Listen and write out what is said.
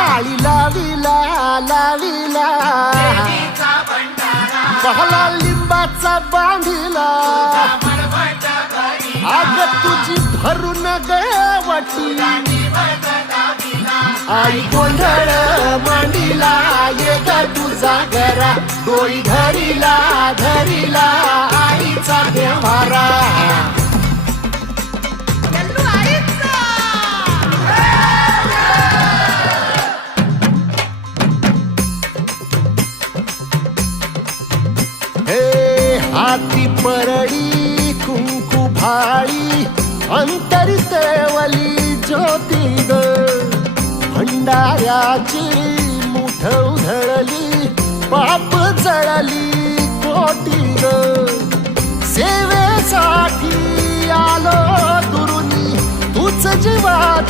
आळी लाविला लाविला पहला लिंबाचा बांधिला आग तुझी भरून गवटी आई गोंधळ मांडीला ये ग तुझा घरा डोई धरीला धरीला आईचा देवारा हाती परडी कुंकू भाळी अंतरी तेवली ज्योती ग भंडाऱ्याची मुठ उधळली पाप जळली कोटी ग सेवेसाठी आलो दुरुनी तूच जीवाचा